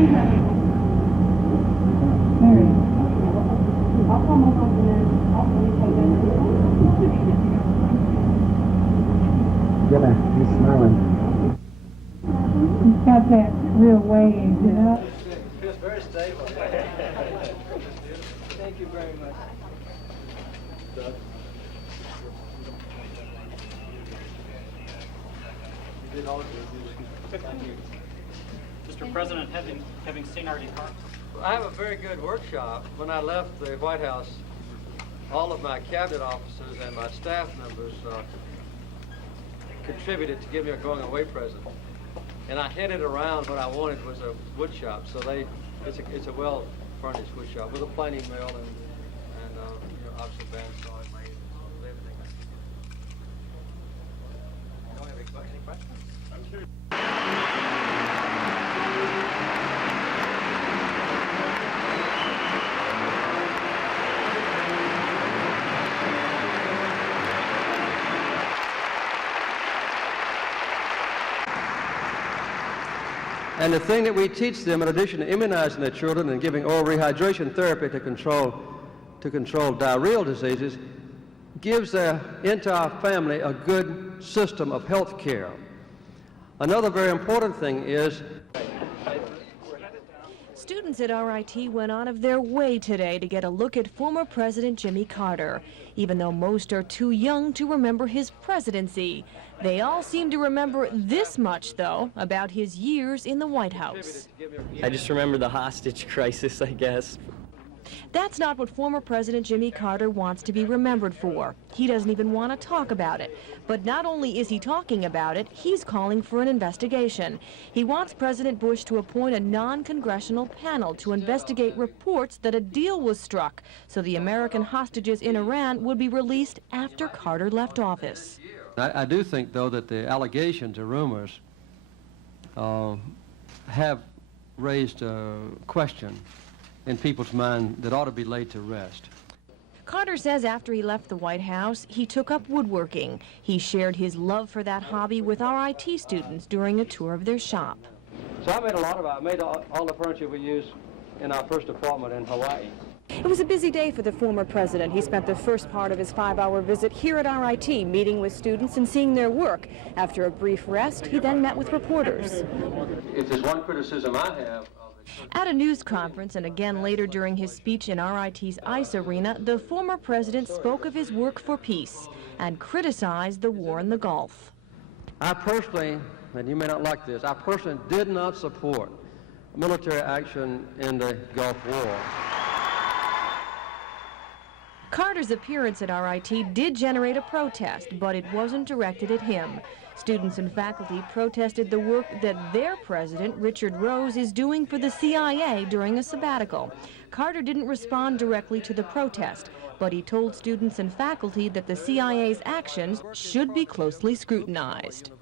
Yeah, he's smiling. He's got that real wave, you know? Feels very stable. Thank you very much. Mr. President, having seen RIT May, I have a very good workshop. When I left the White House, all of my cabinet officers and my staff members contributed to give me a going away present. And I hinted around what I wanted was a wood shop. So it's a well furnished wood shop with a planing mill and obviously bandsaw and lathe and everything. Don't have any questions? I'm sure. And the thing that we teach them, in addition to immunizing their children and giving oral rehydration therapy to control diarrheal diseases, gives their entire family a good system of health care. Another very important thing is students at RIT went out of their way today to get a look at former President Jimmy Carter. Even though most are too young to remember his presidency, they all seem to remember this much, though, about his years in the White House. I just remember the hostage crisis, I guess. That's not what former President Jimmy Carter wants to be remembered for. He doesn't even want to talk about it. But not only is he talking about it, he's calling for an investigation. He wants President Bush to appoint a non-congressional panel to investigate reports that a deal was struck so the American hostages in Iran would be released after Carter left office. I do think, though, that the allegations or rumors have raised a question in people's mind that ought to be laid to rest. Carter says after he left the White House, he took up woodworking. He shared his love for that hobby with RIT students during a tour of their shop. So I made all the furniture we use in our first apartment in Hawaii. It was a busy day for the former president. He spent the first part of his 5-hour visit here at RIT, meeting with students and seeing their work. After a brief rest, he then met with reporters. If there's one criticism I have... At a news conference and again later during his speech in RIT's ICE arena, the former president spoke of his work for peace and criticized the war in the Gulf. I personally, and you may not like this, I personally did not support military action in the Gulf War. Carter's appearance at RIT did generate a protest, but it wasn't directed at him. Students and faculty protested the work that their president, Richard Rose, is doing for the CIA during a sabbatical. Carter didn't respond directly to the protest, but he told students and faculty that the CIA's actions should be closely scrutinized.